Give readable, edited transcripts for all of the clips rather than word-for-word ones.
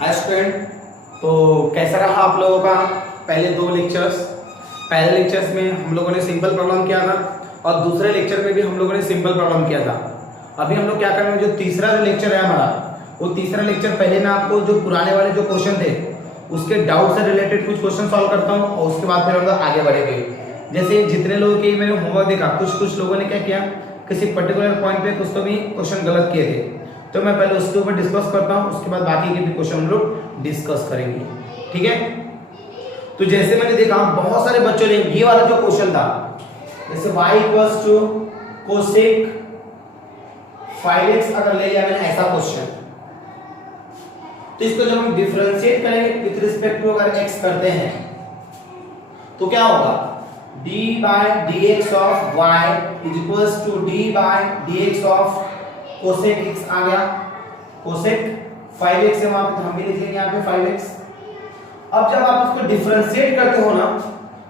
Hi student, तो कैसा रहा आप लोगों का पहले दो लेक्चर्स। पहले लेक्चर्स में हम लोगों ने सिंपल प्रॉब्लम किया था और दूसरे लेक्चर में भी हम लोगों ने सिंपल प्रॉब्लम किया था। अभी हम लोग क्या करेंगे, जो तीसरा जो लेक्चर है हमारा, वो तीसरा लेक्चर पहले मैं आपको जो पुराने वाले जो क्वेश्चन थे उसके डाउट से रिलेटेड कुछ क्वेश्चन सॉल्व करता हूँ और उसके बाद फिर हम लोग आगे बढ़ेंगे। जैसे जितने लोगों के मैंने होमवर्क देखा, कुछ लोगों ने क्या किया, किसी पर्टिकुलर पॉइंट पे कुछ तो भी क्वेश्चन गलत किए थे, तो मैं पहले उसके ऊपर डिस्कस करता हूँ, उसके बाद बाकी के भी क्वेश्चन हम लोग डिस्कस करेंगे। ठीक है, तो जैसे मैंने देखा बहुत सारे बच्चों ने ये वाला जो क्वेश्चन था, जैसे y equals to cosec 5x अगर ले लिया मैंने ऐसा क्वेश्चन, तो इसको जब हम डिफरेंशिएट करेंगे विद रिस्पेक्ट टू अगर x करते हैं तो क्या होगा, d by dx of y is equals to d by dx of cosec x आ गया। कोसेक 5x है, वहां पे हम भी लिख लेंगे यहाँ पे 5x। अब जब आप इसको डिफरेंशिएट करते हो ना,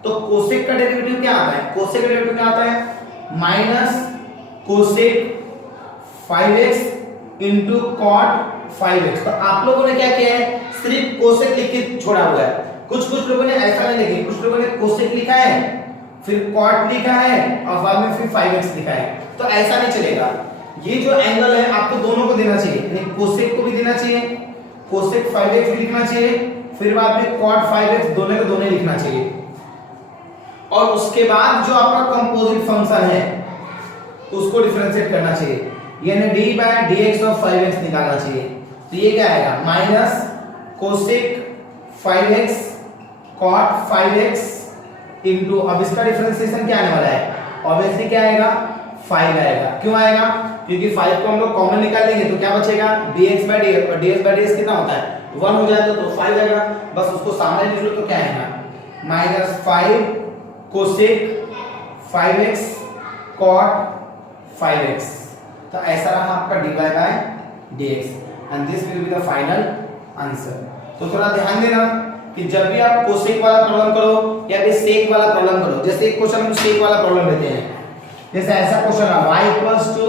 तो कोसेक का डेरिवेटिव क्या आता है, कोसेक का डेरिवेटिव क्या आता है, minus cosec 5x into cot 5x। तो आप लोगों ने क्या किया है, सिर्फ कोसेक लिख के छोड़ा हुआ है। कुछ लोगों ने ऐसा नहीं लिखा, कुछ लोगों ने कोसेक लिखा है, फिर कॉट लिखा है और बाद में फिर 5x लिखा है। तो ऐसा नहीं चलेगा, ये जो एंगल है आपको दोनों को देना चाहिए, यानी कोसेक को भी देना चाहिए, कोसेक 5x भी लिखना चाहिए, फिर बाद में cot 5x दोनों को दोनों लिखना चाहिए, और उसके बाद जो आपका कंपोजिट फंक्शन है उसको डिफरेंशिएट करना चाहिए, यानी d by dx of 5x निकालना चाहिए। तो ये क्या आएगा, minus cosec 5x cot 5x into, अब इसका डिफरेंशिएशन क्या आने वाला है, ऑब्वियसली क्या आएगा, 5 आएगा। क्यों आएगा, क्योंकि 5 को हम लोग कॉमन निकाल लेंगे तो क्या बचेगा, dx बाय dx, और dx बाय dx कितना होता है, 1 हो जाएगा तो 5 आएगा। बस उसको सामने लिख लो तो क्या आएगा, minus 5 cosec 5x cot 5x। तो ऐसा रहा आपका dy by dx and this will be the final answer. तो थोड़ा ध्यान देना कि जब भी आप कोसेक वाला प्रॉब्लम करो या फिर सेक वाला प्रॉब्लम करो, जैसे एक क्वेश्चन हम सेक वाला प्रॉब्लम लेते हैं, जैसे ऐसा क्वेश्चन रहा y equals to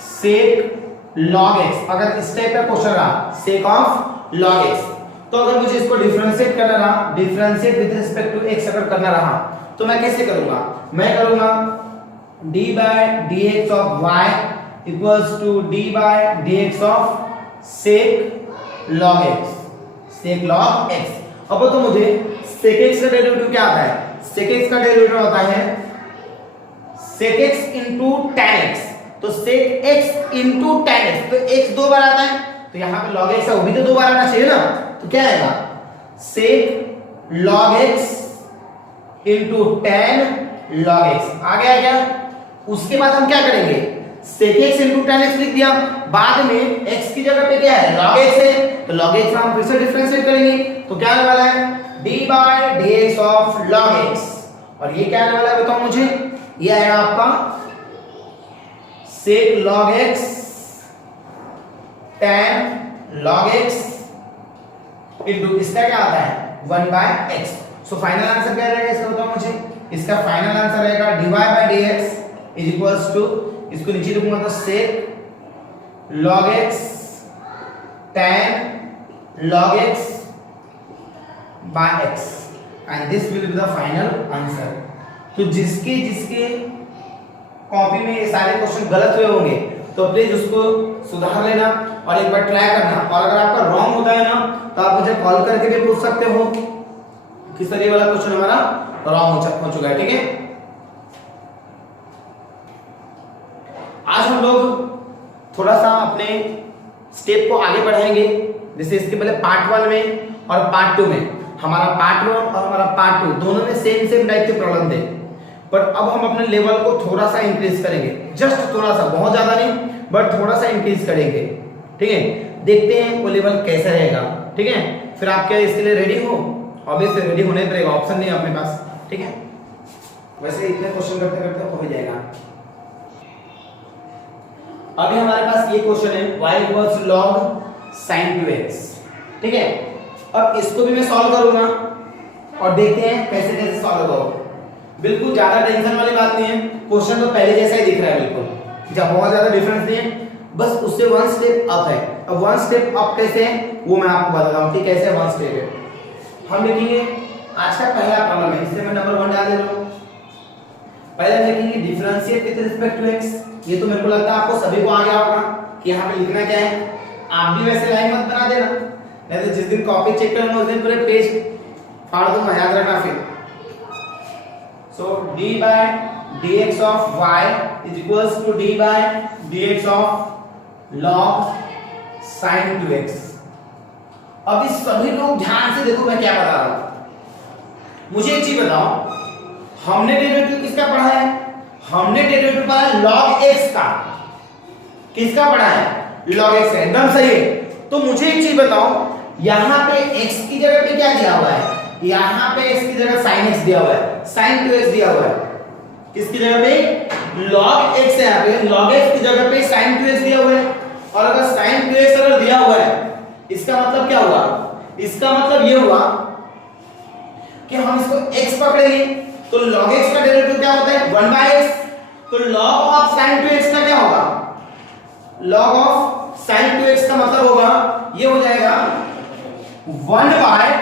sec log x, अगर इस टाइप का क्वेश्चन रहा सेक ऑफ log x, तो अगर मुझे इसको डिफरेंशिएट करना रहा, differentiate with respect to x अगर करना रहा तो मैं कैसे करूंगा, मैं करूंगा d by dx of y equals to d by dx of sec log x, sec log x। अब तो मुझे sec x का डेरिवेटिव क्या आता है, sec x का डेरिवेटिव होता है sec x into tan x, तो sec x into tan x, तो x दो बार आता है तो यहाँ पे log x है, वो भी तो दो बार आना चाहिए ना, तो क्या आएगा, sec log x into tan log x आ गया क्या। उसके बाद हम क्या करेंगे, sec x into tan x लिख दिया, बाद में x की जगह पे क्या है, log x है, तो log x हम फिर से डिफरेंशिएट करेंगे तो क्या आने वाला है, d by dx of log x, और ये क्या आने वाला है बताओ मुझे, ये आएगा आपका sec log x tan log x into इसका क्या आता है 1 by x। So final answer क्या रहेगा इसका बताओ मुझे, इसका फाइनल आंसर रहेगा dy by dx is equals to, इसको नीचे लिखूंगा तो sec log x tan log x by x and this will be the final answer। तो जिसके कॉपी में ये सारे क्वेश्चन गलत हुए होंगे तो प्लीज उसको सुधार लेना और एक बार ट्राई करना, और अगर आपका रॉन्ग होता है ना तो आप मुझे कॉल करके भी पूछ सकते हो कि सर ये वाला क्वेश्चन हमारा रॉन्ग हो चुका है। ठीक है, आज हम लोग थोड़ा सा अपने स्टेप को आगे बढ़ाएंगे। जैसे इसके पहले पार्ट 1 में और पार्ट 2 में, हमारा पार्ट 1 और हमारा पार्ट 2 दोनों में सेम टाइप के प्रॉब्लम थे, पर अब हम अपने लेवल को थोड़ा सा इंक्रीज करेंगे, जस्ट थोड़ा सा, बहुत ज्यादा नहीं बट थोड़ा सा इंक्रीज करेंगे। ठीक है, देखते हैं वो लेवल कैसा रहेगा। ठीक है, फिर आप क्या इसके लिए रेडी हो, ऑब्वियसली रेडी होने पड़ेगा, ऑप्शन नहीं है अपने पास। ठीक है, वैसे इतने क्वेश्चन करते करते हो जाएगा। अभी हमारे पास ये क्वेश्चन है y equals log sin 2x। ठीक है, अब इसको भी मैं सॉल्व करूंगा और देखते हैं कैसे सॉल्व होगा। बिल्कुल ज्यादा टेंशन वाली बात नहीं है, क्वेश्चन तो पहले जैसा ही दिख रहा है, बिल्कुल जब बहुत ज्यादा डिफरेंस नहीं है। बस उससे वन स्टेप अप है। अब वन स्टेप अप कैसे है वो मैं आपको बताता हूं कि कैसे वन स्टेप है। हम लिखेंगे आज का पहला प्रॉब्लम है, इसलिए मैं नंबर 1 डाल दे रहा हूं। पहले हम लिखेंगे differentiate with respect to x। ये तो मेरे को लगता है आपको सभी को आ गया होगा कि यहां पे लिखना क्या है। आप भी वैसे लाइन मत बना देना, नहीं तो जिस दिन कॉपी चेक करूंगा उस दिन पूरे पेज फाड़ दूंगा, याद रखना फिर। सो d by dx of y is equals to d by dx of log sin 2x। अब इस सभी लोग ध्यान से देखो मैं क्या बता रहा हूं। मुझे एक चीज बताओ, हमने डेरिवेटिव किसका पढ़ा है? हमने डेरिवेटिव पढ़ा है log x का। किसका पढ़ा है? log x का, एकदम सही है। तो मुझे एक चीज बताओ, यहां पे x की जगह पे क्या दिया हुआ है? यहां पे x की जगह sin x दिया हुआ है, sin 2x दिया हुआ है। किसकी जगह पे? log x है, यहां पे log x की जगह पे sin 2x दिया हुआ है। और अगर sin 2x अगर दिया हुआ है, इसका मतलब क्या हुआ? इसका मतलब ये हुआ कि हम इसको x पकड़ेंगे तो log x का डेरिवेटिव क्या होता है? 1/x। तो log of sin 2x का क्या होगा? log of sin 2x का मतलब होगा ये हो जाएगा 1/,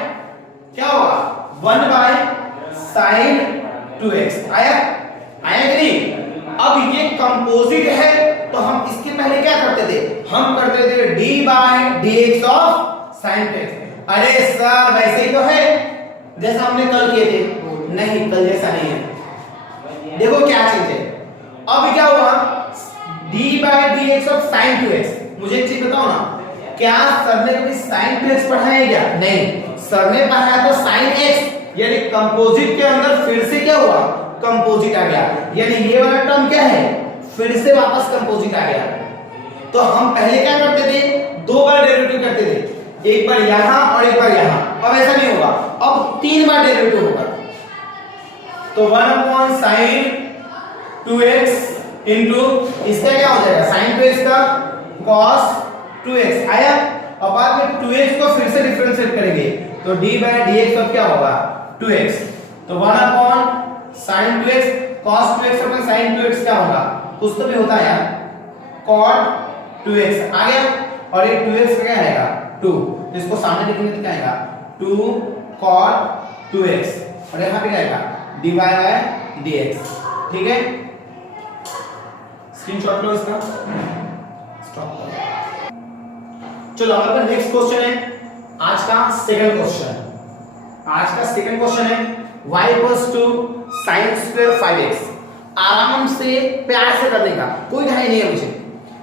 क्या होगा? 1/sin 2x। आया कि नहीं? अब ये कंपोजिट है तो हम इसके पहले क्या करते थे? हम करते थे d by dx of sin 2x। अरे सर वैसे ही तो है जैसा हमने कल किए थे। नहीं, कल जैसा नहीं है। देखो क्या चीज है। अब क्या हुआ? d by dx of sin 2x। मुझे एक चीज बताओ ना, क्या सर ने कभी sin 2x पढ़ा है क्या? नहीं, सर ने पढ़ा तो sin x, यानी कंपोजिट के अंदर फिर से क्या हुआ? कंपोजिट आ गया, यानी ये वाला टर्म क्या है? फिर से वापस कंपोजिट आ गया। तो हम पहले क्या करते थे? 2 बार डेरिवेटिव करते थे, एक बार यहां और एक बार यहां। अब ऐसा नहीं होगा, अब 3 बार डेरिवेटिव होगा। तो 1/sin 2x इनटू इसका क्या हो जाएगा? sin 2x का cos 2x आया। अब बाद में 2x को फिर से डिफरेंशिएट करेंगे तो d by dx अब क्या होगा? 2x। तो 1/sin 2x cos 2x अपन sin 2x क्या होगा? कुछ तो भी होता है यार, cot 2x आ गया। और ये 2x का क्या आएगा? 2। इसको सामने लिखेंगे तो क्या आएगा? 2 cot 2x। और यहां पे क्या आएगा? dy by dx। ठीक है, स्क्रीनशॉट लो इसका, स्टॉप करो। चलो हमारे पास नेक्स्ट क्वेश्चन है आज का सेकंड क्वेश्चन। आज का सेकंड क्वेश्चन है y sin square 5x। आराम से प्यार से करने का, कोई ढाई नहीं है मुझे।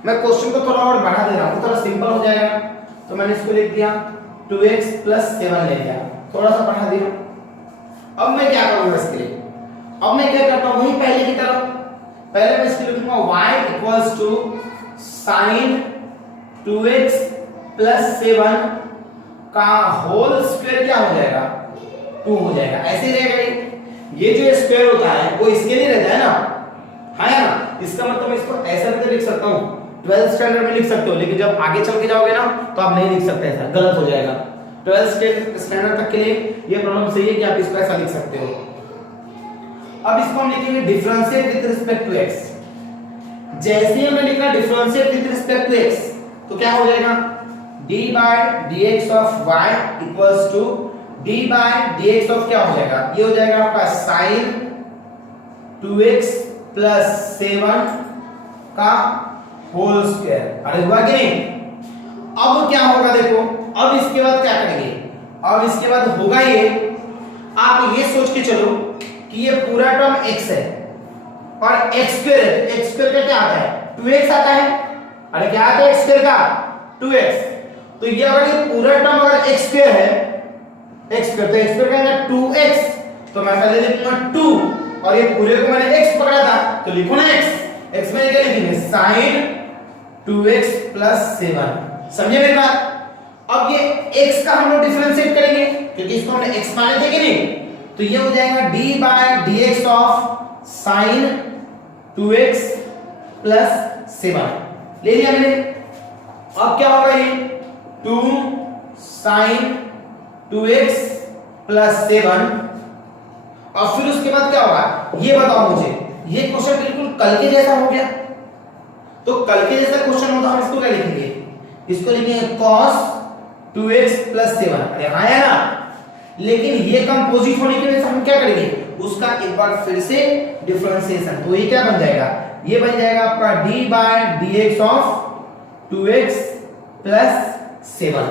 मैं क्वेश्चन को थोड़ा और बढ़ा दे रहा हूं, थोड़ा सिंपल हो जाएगा। तो मैंने इसको लिख दिया 2x + 7 ले लिया, थोड़ा सा बढ़ा दिया। अब मैं क्या करूंगा इसके लिए? अब मैं क्या करता हूं, वही पहले की तरह। पहले मैं इसके लिए लिखूंगा y sin 2x + 7 का होल स्क्वायर क्या हो जाएगा? 2 हो जाएगा। ऐसे ही रहेगा। ये जो स्क्वायर होता है वो इसके लिए रहता है ना, हाँ या ना? इसका मतलब मैं इसको ऐसा भी तो लिख सकता हूँ, 12th स्टैंडर्ड में लिख सकते हो, लेकिन जब आगे चल के जाओगे ना तो आप नहीं लिख सकते, ऐसा गलत हो जाएगा। 12th स्टैंडर्ड तक के लिए ये प्रॉब्लम सही है कि आप इसको ऐसा लिख सकते हो। अब इसको हम लिखेंगे differentiate with respect to x। जैसे ही हमने लिखा differentiate with respect to x तो क्या हो जाएगा? d by dx of y equals to d by dx of क्या हो जाएगा? ये हो जाएगा आपका sin 2x + 7 का होल स्क्वायर। अरे हुआ कि नहीं? अब क्या होगा देखो, अब इसके बाद क्या करेंगे? अब इसके बाद होगा ये, आप ये सोच के चलो कि ये पूरा टर्म x है और x स्क्वायर है। x स्क्वायर का क्या आता है? 2x आता है। अरे क्या आता है x स्क्वायर का? 2x। तो ये अगर ये पूरा टर्म अगर x स्क्वायर है, x स्क्वायर तो x स्क्वायर का है 2x। तो मैं पहले लिखूंगा 2 और ये पूरे को मैंने x पकड़ा था तो लिखो ना x। x में क्या लिखेंगे? sin 2x + 7। समझे मेरी बात? अब ये x का हम लोग डिफरेंशिएट करेंगे क्योंकि इसको हमने x माने थे कि नहीं। तो ये हो जाएगा d by dx of sin 2x + 7 ले लिया मैंने। अब क्या होगा? ये 2 sin 2x + 7 और फिर उसके बाद क्या होगा ये बताओ मुझे। ये क्वेश्चन बिल्कुल कल के जैसा हो गया। तो कल के जैसा क्वेश्चन हो तो हम इसको क्या लिखेंगे, इसको लिखेंगे cos 2x + 7। अरे हाँ है ना, लेकिन ये कंपोजिट होने की वजह से हम क्या करेंगे, उसका एक बार फिर से डिफरेंशिएशन। तो ये क्या बन जाएगा, ये बन जाएगा आपका d/dx ऑफ 2x + 7।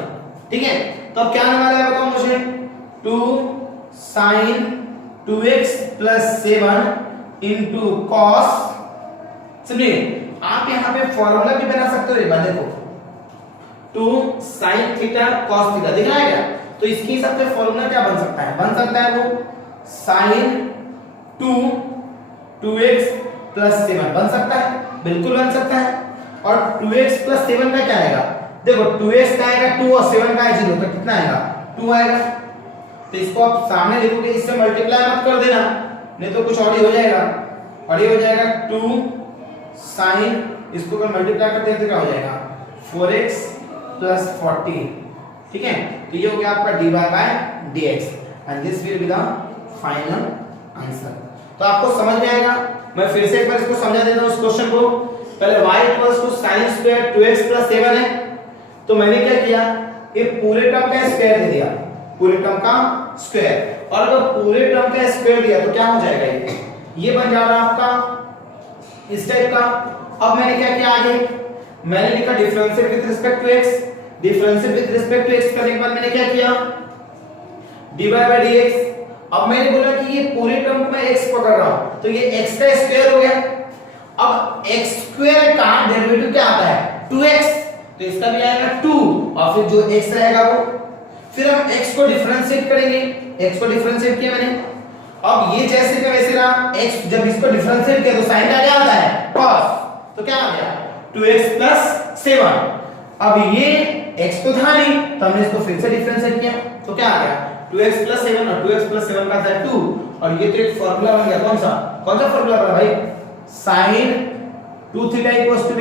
ठीक है, तो अब क्या आने वाला है बताओ मुझे, 2 sin 2x + 7 इनटू cos। समझिए, आप यहां पे फॉर्मूला भी बना सकते हो। ये बात देखो, 2 sin थीटा cos थीटा दिख रहा है क्या, तो इसके हिसाब से फॉर्मूला क्या बन सकता है, बन सकता है वो sin 2x + 7 बन सकता है, बिल्कुल बन सकता है। और 2x + 7 का क्या आएगा, देखो 2x का आएगा 2 और 7 का है 0, तो कितना आएगा 2 आएगा। तो इसको आप सामने लिखोगे, इससे मल्टीप्लाई मत कर देना, नहीं तो कुछ और ही हो जाएगा। और ये हो जाएगा 2 sin, इसको अगर मल्टीप्लाई करते हैं तो क्या हो जाएगा 4x + 14। ठीक है, तो ये हो गया आपका dy/dx and this will be the final answer. तो आपको समझ में आएगा, मैं फिर से एक बार इसको समझा देता हूं इस क्वेश्चन को। पहले y = sin² 2x + 7 है, तो मैंने क्या किया, ये पूरे टर्म का स्क्वायर दे दिया, पूरे टर्म का स्क्वायर। और अगर पूरे टर्म का स्क्वायर दिया तो क्या हो जाएगा, ये बन जाएगा आपका इस टाइप का। अब मैंने क्या किया, आगे मैंने लिखा differentiate with respect to x, differentiate with respect to x करने के बाद मैंने क्या किया, dy/dx। अब मैंने बोला कि ये पूरे टर्म को मैं x पकड़ रहा हूं, तो ये x का स्क्वायर हो गया। अब x² का डेरिवेटिव क्या आता है 2x, तो इसका भी आएगा 2 और फिर जो x रहेगा वो, फिर हम x को डिफरेंशिएट करेंगे, x को डिफरेंशिएट किया मैंने। अब ये जैसे का वैसे रहा, x जब इसको डिफरेंशिएट किया तो साइन का क्या आता है cos, तो क्या आ गया 2x + 7। अब ये x तो था नहीं, तो हमने इसको फिर से डिफरेंशिएट किया, तो क्या आ गया 2x + 7 और 2x + 7 का था 2। और ये तो एक फार्मूला बन गया, कौन सा फार्मूला बना भाई, sin 2 थीटा =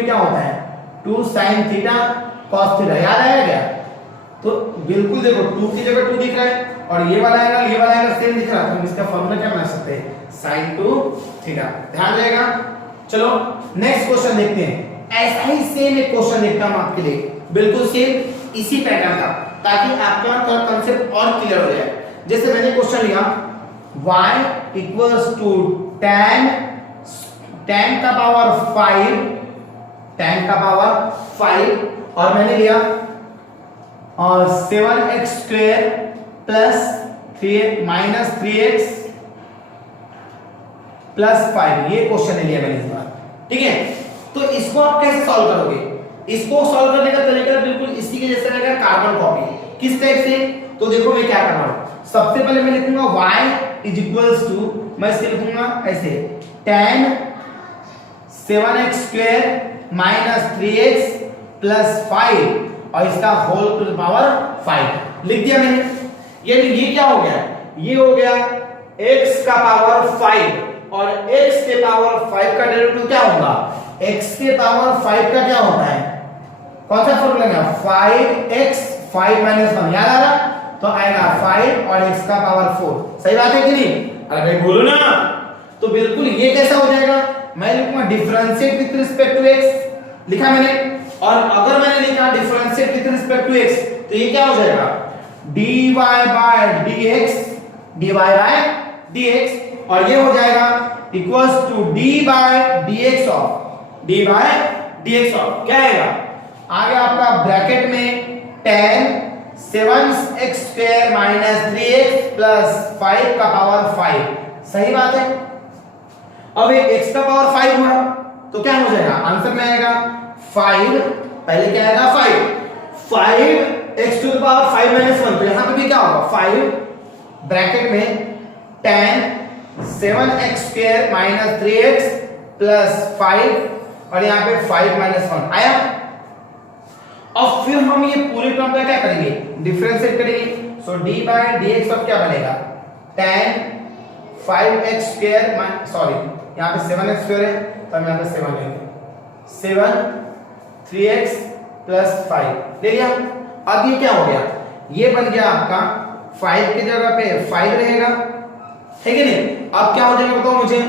क्या होता है 2 sin थीटा cos थीटा, याद आया क्या। तो बिल्कुल देखो 2 की जगह 2 दिख रहा है और ये वाला आएगा सेम दिख रहा है, तो हम इसका फार्मूला क्या बना सकते हैं sin 2 थीटा, ध्यान रहेगा। चलो नेक्स्ट क्वेश्चन देखते हैं। ऐसा ही सेम एक क्वेश्चन देखता हूं आपके लिए, बिल्कुल सेम इसी पैटर्न का, ताकि आपका थोड़ा कांसेप्ट और क्लियर हो जाए। जैसे मैंने क्वेश्चन लिया y = tan का पावर 5 और मैंने लिया और 7x² + 3x + 5, ये क्वेश्चन लिया मैंने इस बार। ठीक है, तो इसको आप कैसे सॉल्व करोगे, इसको सॉल्व करने का तरीका बिल्कुल इसी के जैसा रहेगा, कार्बन कॉपी। किस टाइप से, तो देखो मैं क्या कर रहा हूं, सबसे पहले मैं लिखूंगा y = मैं इसे लिखूंगा ऐसे tan 7x² - 3x + 5 और इसका होल टू द पावर 5 लिख दिया मैंने। ये क्या हो गया, ये हो गया x का पावर 5 और x के पावर 5 का डेरिवेटिव क्या होगा, x के पावर 5 का क्या होता है, कौन सा फॉर्मूला है 5x 5 - 1, याद आ रहा, तो आएगा 5 और x का पावर 4। सही बात है कि नहीं, अरे भाई बोलो ना। तो बिल्कुल ये कैसा हो जाएगा, मैं लिखूंगा differentiate with respect to x लिखा मैंने, और अगर मैंने लिखा differentiate with respect to x तो ये क्या हो जाएगा dy/dx और ये हो जाएगा इक्वल्स टू d/dx ऑफ क्या आएगा, आगे आपका ब्रैकेट में tan 7x² - 3x + 5 का पावर 5। सही बात है। अब ये x का पावर 5 हुआ तो क्या हो जाएगा, आंसर में आएगा 5, पहले क्या आएगा 5x to the power 5 - 1, तो यहां पे भी क्या होगा 5 ब्रैकेट में tan 7x² - 3x + 5 और यहां पे 5 - 1 आया। अब फिर हम ये पूरे टर्म का क्या करेंगे, डिफरेंशिएट करेंगे। सो d/dx अब क्या बनेगा tan 5x², सॉरी यहां पे 7x² है तो हम यहां पे 7 लेंगे, 7 3x + 5 ले लिया। अब ये क्या हो गया, ये बन गया आपका 5 की जगह पे 5 रहेगा, है कि नहीं। अब क्या हो जाएगा बताओ मुझे,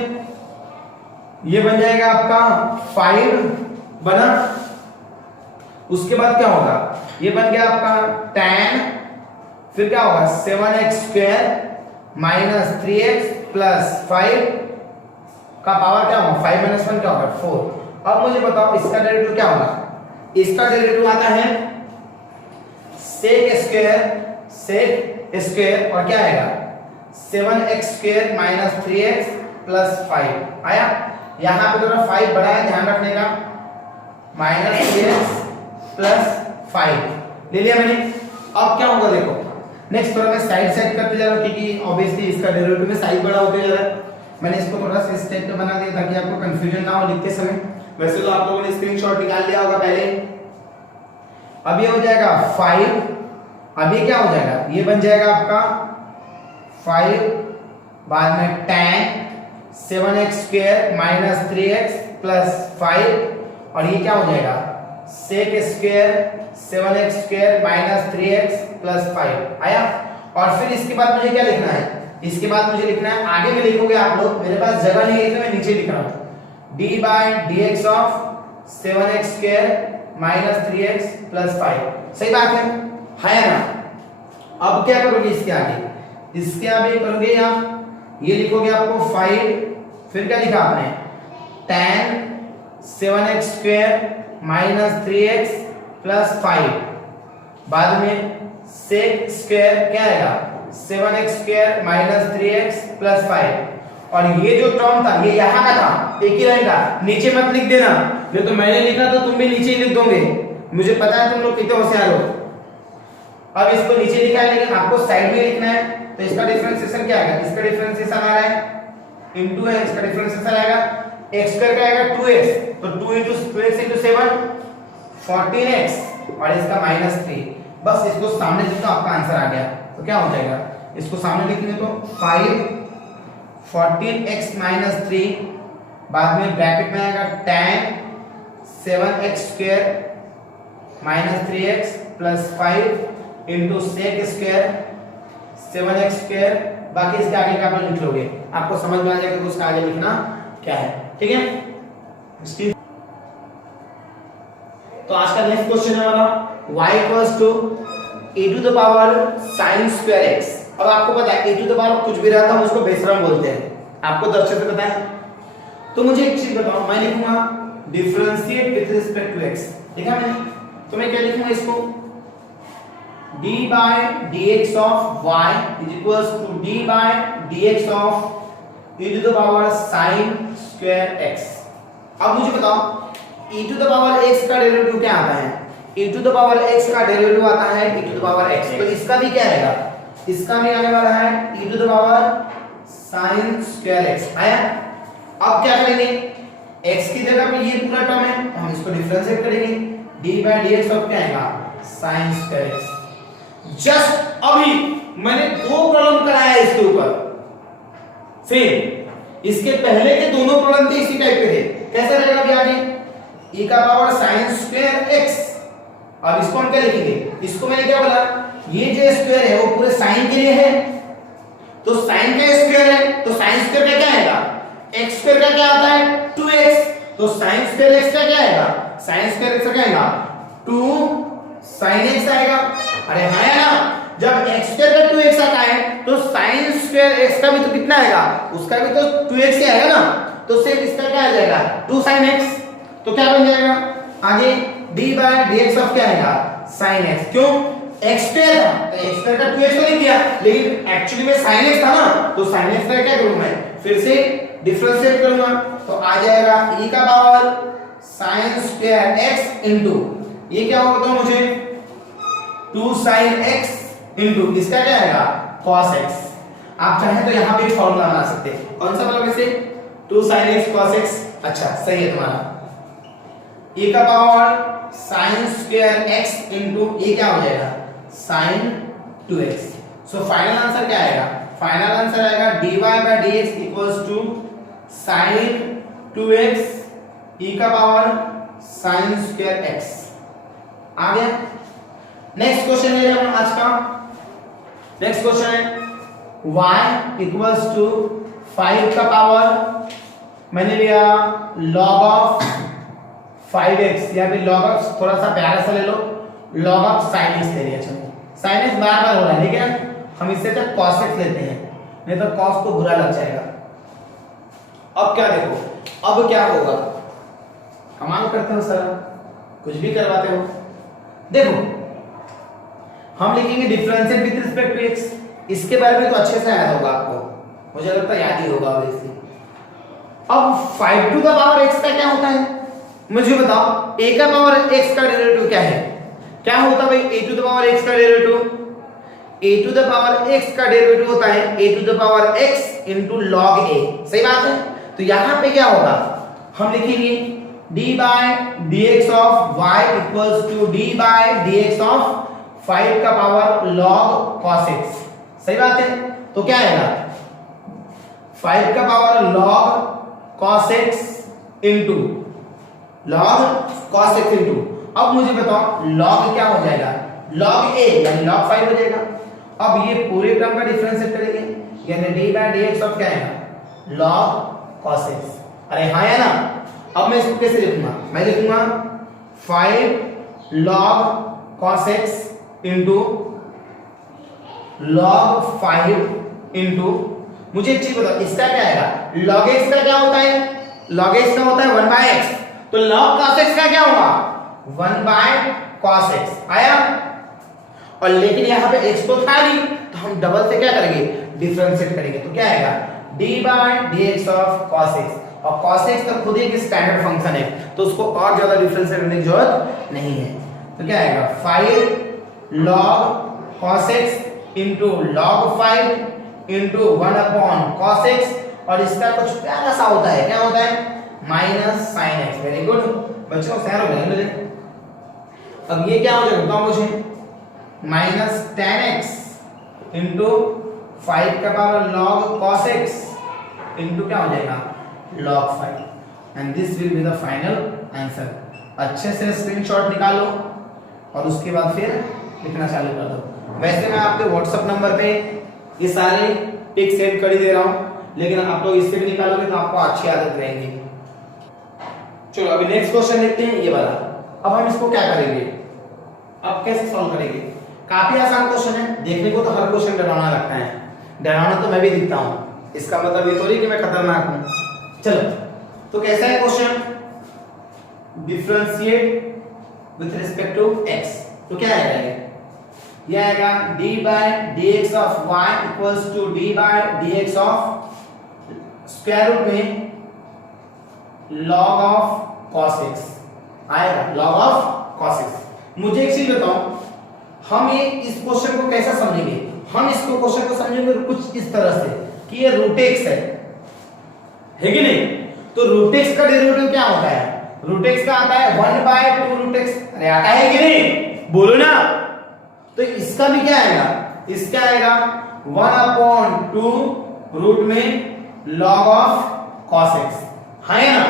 ये बन जाएगा आपका 5 बना। उसके बाद क्या होगा, ये बन गया आपका tan, फिर क्या होगा 7x square minus 3x plus 5 का पावर क्या होगा 5 माइनस 1 क्या होगा 4। अब मुझे बताओ इसका डेरिवेटिव क्या होगा, इसका डेरिवेटिव आता है sec स्क्वायर और क्या आएगा 7x square minus 3x plus 5 आया। यहां पे थोड़ा 5 बड़ा है ध्यान रखने का, माइनस 3x प्लस 5 ले लिया मैंने। अब क्या होगा देखो, नेक्स्ट थोड़ा मैं साइड साइड करते जा रहा हूं क्योंकि ऑब्वियसली इसका डेरिवेटिव में साइज बड़ा होते जा रहा है। मैंने इसको थोड़ा सा इस टाइप का बना दिया ताकि आपको कंफ्यूजन ना हो लिखते समय। वैसे तो आप लोगों ने स्क्रीनशॉट निकाल लिया होगा पहले। अब ये हो जाएगा 5, अब ये क्या हो जाएगा, ये बन जाएगा आपका 5 बाद में tan 7x square minus 3x plus 5 और ये क्या हो जाएगा sec square 7x square minus 3x plus 5 आया। और फिर इसके बाद मुझे क्या लिखना है, इसके बाद मुझे लिखना है, आगे में लिखोगे आप लोग, मेरे पास जगह नहीं है तो मैं नीचे लिख रहा हूं d by dx of 7x square minus 3x plus 5। सही बात है ना। अब क्या करोगे इसके आगे, इसके आगे करोगे आप ये लिखोगे आपको 5, फिर क्या लिखा आपने tan 7x square minus 3x plus 5 बाद में sec स्क्वायर क्या आएगा 7x square minus 3x plus 5 और ये जो टर्म था ये यहाँ का था, एक ही लाइन का, नीचे मत लिख देना, नहीं तो मैंने लिखा तो तुम भी नीचे ही लिख दोगे, मुझे पता है तुम लोग कितने होशियार हो। अब इसको नीचे लिखा है लेकिन आपको साइड में लिखना है, तो इसका डिफरेंशिएशन क्या आएगा, इसका डिफरेंशिएशन आ रहा है इनटू है, इसका डिफरेंशिएशन आएगा x स्क्वायर का आएगा 2x, तो 2x into 7 14x और इसका माइनस 3, बस इसको सामने लिखो आपका आंसर आ गया। तो क्या हो जाएगा, इसको सामने लिखेंगे तो 5 14x माइनस 3 बाद में ब्रैकेट में आएगा tan 7x square minus 3x plus 5 into sec square 7x square, बाकी इसके आगे का आप लिख लोगे, आपको समझ में आ जाएगा कि उसका आगे लिखना क्या है। ठीक है, तो आज का नेक्स्ट क्वेश्चन है हमारा y equals to e to the power sin square x। अब आपको पता है e टू द पावर कुछ भी रहता है हम उसको बेसरम बोलते हैं, आपको तो अच्छे से पता है। तो मुझे एक चीज बताओ, मैं लिखूंगा differentiate with respect to x, लिखा मैंने, तो मैं क्या लिखूंगा इसको d by dx of y is equals to d by dx of e to the power sin square x। अब मुझे बताओ e to the power x का डेरिवेटिव क्या आता है, e to the power x का डेरिवेटिव आता है e to the power x, तो इसका भी क्या आएगा, इसका भी आने वाला है e to the power sin square x आया। अब क्या करेंगे, x की जगह पे ये पूरा टर्म है, हम इसको डिफरेंशिएट करेंगे, d by dx ऑफ क्या आएगा sin square x। जस्ट अभी मैंने 2 प्रॉब्लम कराया इसके ऊपर, फिर इसके पहले के दोनों प्रॉब्लम थे इसी टाइप के थे, कैसे रहेगा अभी आगे e का पावर sin स्क्वायर x। अब इसको हम क्या लिखेंगे, इसको मैंने क्या बोला, ये जो स्क्वायर है वो पूरे sin के लिए है, तो sin का स्क्वायर है तो sin स्क्वायर का क्या आएगा, x स्क्वायर का क्या आता है 2x, तो sin स्क्वायर x का क्या आएगा, sin स्क्वायर x का क्या आएगा 2 sin x आएगा। अरे हाँ या ना, जब x स्क्वायर का 2x आता है तो sin स्क्वायर x का भी तो कितना आएगा, उसका भी तो 2x ही आएगा ना, तो सिर्फ इसका क्या आ जाएगा 2 sin x, तो क्या बन जाएगा आगे d by dx ऑफ क्या आएगा sin x। क्यों, x स्क्वायर था तो x स्क्वायर का 2x तो लिख दिया, लेकिन एक्चुअली में sin x था ना, तो sin x का क्या करूं मैं, फिर से डिफरेंशिएट करूंगा, तो आ जाएगा e का power sin square x into ये क्या होगा तो मुझे 2 sin x इनटू इसका क्या आएगा cos x। आप चाहें तो यहां भी फॉर्मूला बना सकते हैं, कौन सा वाला वैसे 2 sin x cos x, अच्छा सही है तुम्हारा, e का power sin square x into ये क्या हो जाएगा sin 2x। सो फाइनल आंसर क्या आएगा, फाइनल आंसर आएगा dy by dx equals to sin 2x e का पावर sin स्क्वायर x। आ गया। नेक्स्ट क्वेश्चन ले रहे हम आज का, नेक्स्ट क्वेश्चन है y इक्वल्स टू 5 का पावर मैंने लिया log ऑफ 5x या फिर log ऑफ, थोड़ा सा प्यारा सा ले लो, log ऑफ sin x ले लिया। चलो sin x बार बार हो रहा है, ठीक है, हम इससे तो cos x लेते हैं, नहीं तो cos को बुरा लग जाएगा। अब क्या देखो, अब क्या होगा, कमाल करते हो सर, कुछ भी करवाते हो। देखो हम लिखेंगे differentiate with respect to x, इसके बारे में तो अच्छे से याद होगा आपको, मुझे लगता है याद ही होगा ऑब्वियसली। अब 5 टू द पावर x का क्या होता है, मुझे बताओ, a का पावर x का डेरिवेटिव क्या है, क्या होता है भाई a to the power x का derivative, a to the power x का डेरिवेटिव होता है a to the power x into log a, सही बात है। तो यहां पे क्या होगा, हम लिखेंगे d by dx of y equals to d by dx of 5 का पावर log cos x, सही बात है। तो क्या आएगा, 5 का power log cos x into log cos x into, अब मुझे बताओ log क्या हो जाएगा, log a यानी log 5 हो जाएगा। अब ये पूरे टर्म का डिफरेंशिएट करेंगे, यानी d बाय dx ऑफ क्या आएगा, log cos x, अरे हाँ है ना। अब मैं इसको कैसे लिखूंगा, मैं लिखूंगा 5 log cos x into log 5 into, मुझे एक चीज बताओ, इसका क्या आएगा, log x का क्या होता है, log x का होता है 1 बाय x, तो log cos x का क्या होगा 1 बाय cos x आया। और लेकिन यहाँ पे x तो था नहीं, तो हम डबल से क्या करेंगे, डिफरेंशिएट करेंगे, तो क्या आएगा d by dx of cos x, और cos x तो खुद एक स्टैंडर्ड फंक्शन है, तो उसको और ज्यादा डिफरेंशिएट करने की जरूरत नहीं है। तो क्या आएगा 5 log cos x into log 5 into 1 upon cos x, और इसका कुछ प्यारा सा होता है, क्या होता है minus sin x। Very good बच्चों, सैर हो गए मुझे। अब ये क्या हो जाएगा बताओ मुझे, माइनस tan x इनटू 5 का power log cos x into क्या हो जाएगा log 5, and this will be the final answer. अच्छे से स्क्रीनशॉट निकालो और उसके बाद फिर लिखना चालू कर दो। वैसे मैं आपके व्हाट्सएप नंबर पे ये सारे पिक सेंड कर ही दे रहा हूं, लेकिन आप लोग इससे भी निकालोगे तो आपको अच्छी आदत रहेगी। चलो अभी नेक्स्ट क्वेश्चन देखते हैं, ये वाला। अब हम इसको क्या करेंगे, अब कैसे सॉल्व करेंगे, काफी आसान क्वेश्चन है, देखने को तो हर क्वेश्चन डरावना लगता है, डरावना तो मैं भी दिखता हूं, इसका मतलब ये थोड़ी कि मैं खतरनाक हूं। चलो तो कैसा है question, differentiate with respect to x, तो क्या आएगा ये आएगा d by dx of y equals to d by dx of square root में log ऑफ cos x आएगा, log ऑफ cos x। मुझे एक चीज बताओ, हम ये इस क्वेश्चन को कैसा समझेंगे, हम इसको क्वेश्चन को समझेंगे कुछ इस तरह से कि ये रूट x है कि नहीं, तो रूट x का डेरिवेटिव क्या होता है, रूट x का आता है 1 बाय 2 रूट x, अरे आता है कि नहीं बोलो ना। तो इसका भी क्या आएगा, इसका आएगा 1 अपॉन 2 रूट में log ऑफ cos x, है ना।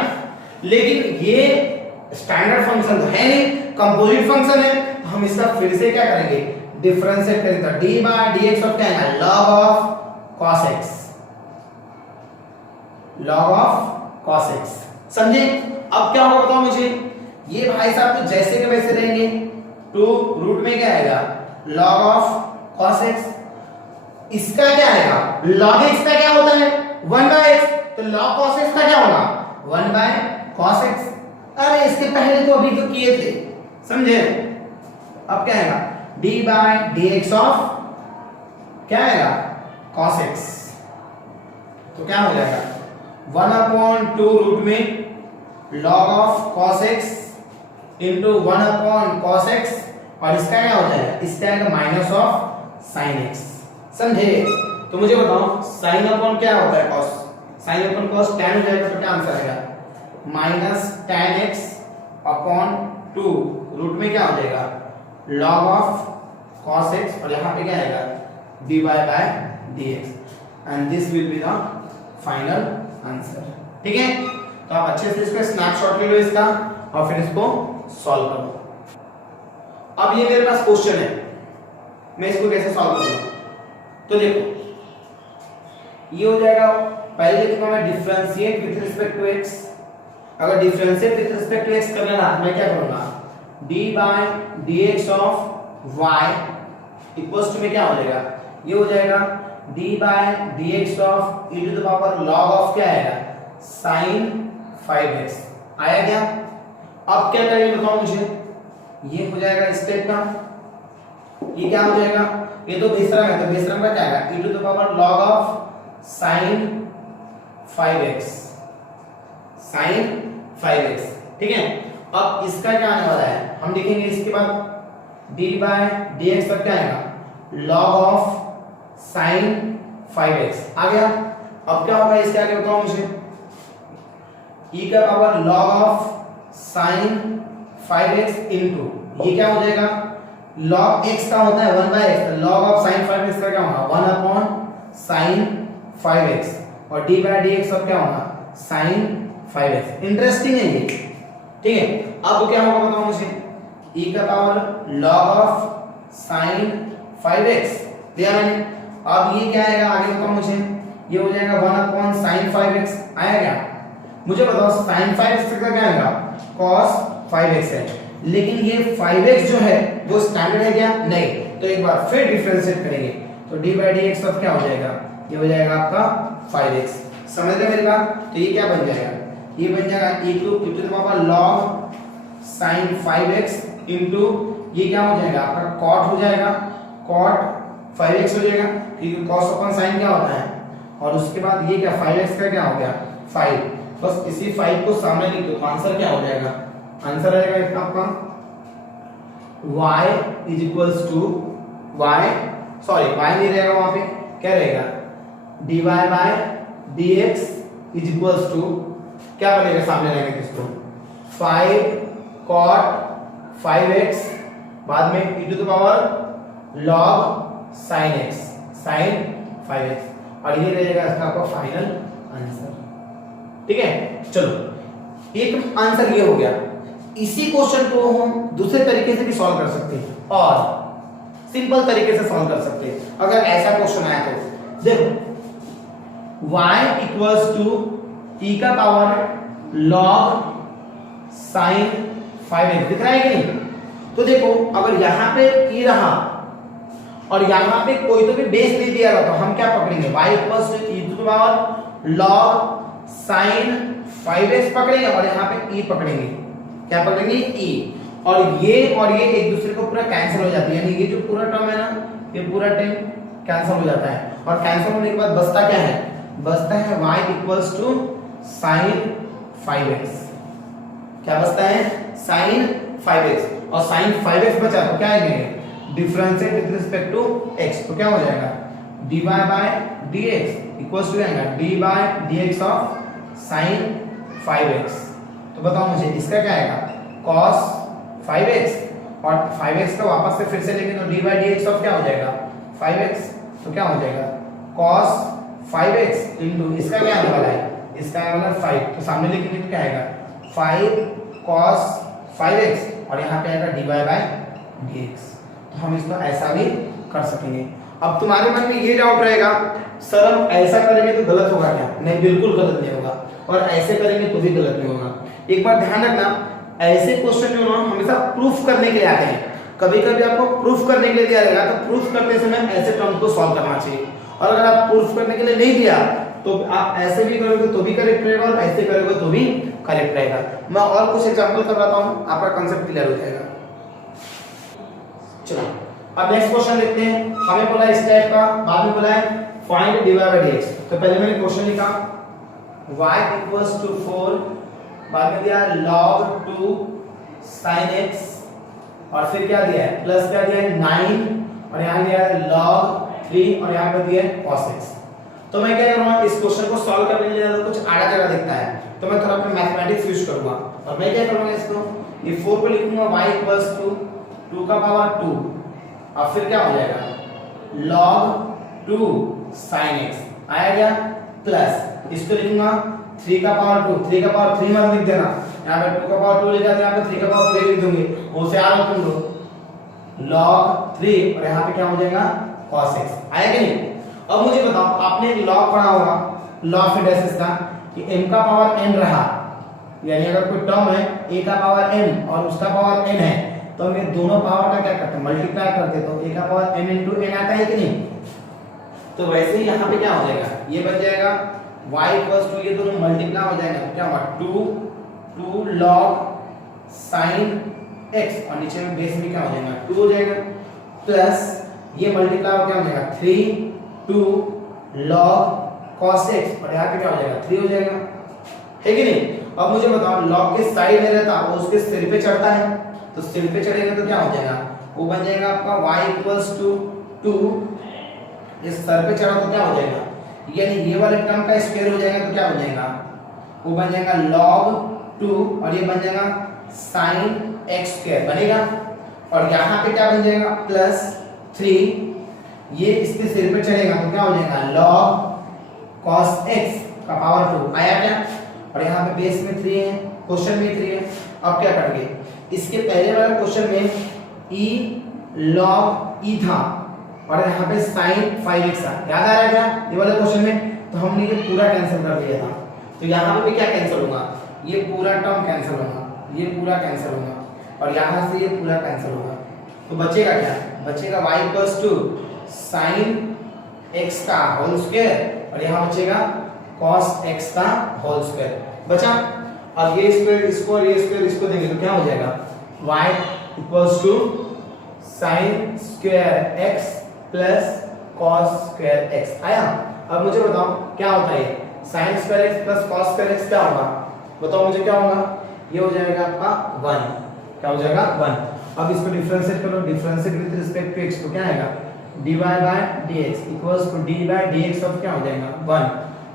लेकिन ये स्टैंडर्ड फंक्शन तो है नहीं, कंपोजिट फंक्शन है, तो हम इसका फिर से क्या करेंगे, डिफरेंशिएट करेंगे, तो d बाय dx ऑफ क्या है log of cos x, log of cos x, समझे। अब क्या होगा बताओ मुझे, ये भाई साहब तो जैसे के वैसे रहेंगे, 2 रूट में क्या आएगा log ऑफ cos x, इसका क्या आएगा log x का क्या होता है 1 बाय x, तो log cos x का क्या होगा 1 बाय cos x। अरे इसके पहले तो अभी तो किए थे, समझे। अब क्या आएगा d बाय dx ऑफ क्या आएगा cos x, तो क्या हो जाएगा 1 अपॉन 2 रूट में log of cos x into 1 upon cos x, और इसका क्या हो जाएगा, इसका आएगा माइनस ऑफ sin x, समझे। तो मुझे बताओ sin अपॉन क्या होता है cos, sin upon cos tan हो जाएगा, तो क्या आंसर आएगा minus tan x upon 2 root में क्या हो जाएगा log ऑफ cos x, और यहाँ पे क्या आएगा dy by dx, and this will be the final answer. ठीक है, तो आप अच्छे से इसका स्नैपशॉट ले लो इसका, और फिर इसको सॉल्व करो। अब ये मेरे पास क्वेश्चन है, मैं इसको कैसे सॉल्व करूंगा, तो देखो ये हो जाएगा, पहले लिखूंगा मैं differentiate with respect to x, अगर differentiate with respect to x करना है मैं क्या करूंगा, d by dx of y equals to में क्या हो जाएगा, ये हो जाएगा d by dx of e to the power log of क्या आएगा, sin 5x आया क्या। अब क्या करेंगे बताओ मुझे, ये हो जाएगा इस टाइप का, ये क्या हो जाएगा, ये तो बेसरम है तो बेसरम का क्या आएगा, e to the power log of sin 5x sin 5x, ठीक है। अब इसका क्या आने वाला है, हम देखेंगे इसके बाद d बाय dx तक क्या आएगा, log ऑफ sin 5x आ गया। अब क्या होगा इसके आगे बताओ मुझे, e का power log of sin 5x into ये क्या हो जाएगा, log x का होता है 1/x, log of sin 5x का क्या होगा 1 अपॉन sin 5x और d बाय dx सब क्या होगा sin 5x। इंटरेस्टिंग है ये, ठीक है। अब क्या होगा बताओ मुझे, e का power log of sin 5x दिया मैंने। अब ये क्या आएगा आगे बताओ मुझे, ये हो जाएगा 1 अपॉन sin 5x आया क्या। मुझे बताओ sin 5x का क्या आएगा cos 5x है, लेकिन ये 5x जो है वो स्टैंडर्ड है क्या, नहीं। तो एक बार फिर डिफरेंशिएट करेंगे तो d बाय dx सब क्या हो जाएगा, ये हो जाएगा आपका 5x। समझ रहे मेरी बात। तो ये क्या बन जाएगा, ये बन जाएगा e to the power log sin 5x into ये क्या हो जाएगा आपका cot हो जाएगा, cot 5x हो जाएगा क्योंकि cos अपन sin क्या होता है, और उसके बाद ये क्या 5x का क्या हो गया 5, बस इसी 5 को सामने लिख दो, आंसर क्या हो जाएगा, आंसर आएगा इसका आपका y is equals to y नहीं रहेगा वहां पे, क्या रहेगा dy by dx is equals to क्या बनेगा, सामने रहेगा किसको 5 cot 5x बाद में e to the power log sin x sin 5x और ये रहेगा इसका आपका फाइनल आंसर, ठीक है। चलो एक आंसर ये हो गया। इसी क्वेश्चन को हम दूसरे तरीके से भी सॉल्व कर सकते हैं और सिंपल तरीके से सॉल्व कर सकते हैं। अगर ऐसा क्वेश्चन आया तो देखो y इक्वल्स टू e का पावर log sin 5x दिख रहा है कि नहीं। तो देखो अगर यहाँ पे e रहा और यहाँ पे कोई तो भी बेस नहीं दिया रहा तो हम क्या पकड़ेंगे, y equals to e to the power log sin 5x पकड़ेंगे और यहाँ पे e पकड़ेंगे, क्या पकड़ेंगे e, और ये एक दूसरे को पूरा कैंसिल हो जाती है, यानी ये जो पूरा टर्म है ना ये पूरा टर्म कैंसिल हो जाता है और कैंसिल होने के बाद बचता क्या है, बचता है y equals to sin 5x, क्या बचता है sin 5x और sin 5x बचा तो क्या आएगा differentiate with respect to x, तो क्या हो जाएगा dy by dx equals to आएगा d by dx of sin 5x। तो बताओ मुझे इसका क्या आएगा cos 5x और 5x का वापस से फिर से लेंगे तो d बाय dx ऑफ क्या हो जाएगा 5x, तो क्या हो जाएगा cos 5x इनटू इसका क्या आने वाला है, इसका आने वाला 5, तो सामने लिखेंगे तो क्या आएगा 5 cos 5x और यहाँ पे आएगा dy बाय dx। तो हम इसको ऐसा भी कर सकेंगे। अब तुम्हारे मन में ये डाउट रहेगा सर हम ऐसा करेंगे तो गलत होगा क्या, नहीं बिल्कुल गलत नहीं होगा, और ऐसे करेंगे तो भी गलत नहीं होगा। एक बार ध्यान रखना ऐसे क्वेश्चन जो ना हमेशा प्रूफ करने के लिए आते हैं, कभी कभी आपको प्रूफ करने के लिए दिया रहेगा तो प्रूफ करते समय ऐसे टर्म को सॉल्व करना चाहिए, और अगर आप प्रूफ करने के लिए नहीं दिया तो आप ऐसे भी करोगे तो भी करेक्ट रहेगा और ऐसे करोगे तो भी करेक्ट रहेगा। मैं और कुछ एग्जांपल करवाता हूं, आपका कांसेप्ट क्लियर हो जाएगा। चलो अब नेक्स्ट क्वेश्चन देखते हैं। हमें बोला इस टाइप का, बाद में बोला है फाइंड dy by dx। तो पहले मैंने क्वेश्चन लिखा y इक्वल्स टू 4, बाद में दिया log 2 sin x और फिर क्या दिया है प्लस क्या दिया है 9 और यहाँ दिया है log 3 और यहाँ पे दिया है cos x। तो मैं क्या करूँगा इस क्वेश्चन को सॉल्व करने के लिए ज़्यादा कुछ आड़ा टेढ़ा दिखता है तो मैं थोड़ा अपना मैथमेटिक्स यूज करूँगा, और मैं क्या करूँगा इसको ये 4 को लिखूंगा y इक्वल्स टू 2 का पावर 2 और फिर क्या हो जाएगा log 2 sin x आया गया, प्लस इसको लिखूंगा 3 का पावर 2, 3 का पावर 3 मत लिख देना, यहाँ पे 2 का पावर 2 लिखा था, यहाँ पे 3 का पावर 3 लिख दूंगे, होशियार हो तुम लोग। log 3 और यहाँ पे क्या हो जाएगा cos x आया कि नहीं। अब मुझे बताओ आपने एक लॉग पढ़ा होगा लॉ ऑफ इंडक्सेस का कि m का पावर n रहा, यानी अगर कोई टर्म है a का पावर n और उसका पावर n है तो हम ये दोनों पावर का क्या करते हैं, मल्टीप्लाई करते हैं, तो a का पावर m into n आता है कि नहीं। तो वैसे ही यहाँ पे क्या हो जाएगा, ये बन जाएगा y इक्वल्स टू, ये दोनों मल्टीप्लाई हो जाएगा तो क्या होगा 2 log sin x और नीचे में बेस में क्या हो जाएगा 2 हो जाएगा, प्लस ये मल्टीप्लाई हो क्या हो जाएगा 2 log cos x और यहाँ पे क्या हो जाएगा 3 हो जाएगा, है कि नहीं। अब मुझे बताओ log के साइड में रहता वो उसके सिर पे चढ़ता है, तो सिर पे चढ़ेगा तो क्या हो जाएगा, वो बन जाएगा आपका y इक्वल्स टू 2, इस सर पे चढ़ा तो क्या हो जाएगा, यानी ये वाले टर्म का स्क्वायर हो जाएगा तो क्या बन जाएगा, वो बन जाएगा log 2 और ये बन जाएगा sin x स्क्वायर बनेगा, और यहाँ पे क्या बन जाएगा प्लस 3, ये इसके सिर पे चढ़ेगा तो क्या हो जाएगा log cos x का पावर 2 आया क्या, और यहाँ पे बेस में 3 है, क्वेश्चन में 3 है। अब क्या करेंगे, इसके पहले वाले क्वेश्चन में e log e था और यहाँ पे sin 5x था, याद आ रहा है क्या ये वाले क्वेश्चन में, तो हमने ये पूरा कैंसिल कर दिया था, तो यहाँ पे भी क्या कैंसिल होगा, ये पूरा टर्म कैंसिल होगा, ये पूरा कैंसिल होगा और यहाँ से ये पूरा कैंसिल होगा, तो बचेगा क्या, बचेगा y equals to sin x का होल स्क्वायर और यहाँ बचेगा cos x का होल स्क्वायर बचा। अब ये स्क्वायर इसको और ये स्क्वायर इसको देंगे तो क्या हो जाएगा, y equals to sin square x plus cos square x आया। अब मुझे बताओ क्या होता है sin square x plus cos square x क्या होगा, बताओ मुझे क्या होगा, ये हो जाएगा आपका 1, क्या हो जाएगा 1। अब इसको डिफरेंशिएट करो, differentiate with respect to x तो क्या आएगा dy by dx equals to d by dx of क्या हो जाएगा 1,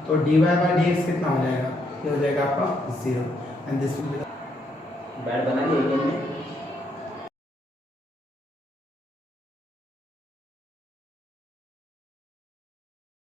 तो dy by dx कितना हो जाएगा, ये हो जाएगा आपका 0 and this will B bat बना लिए गेम में।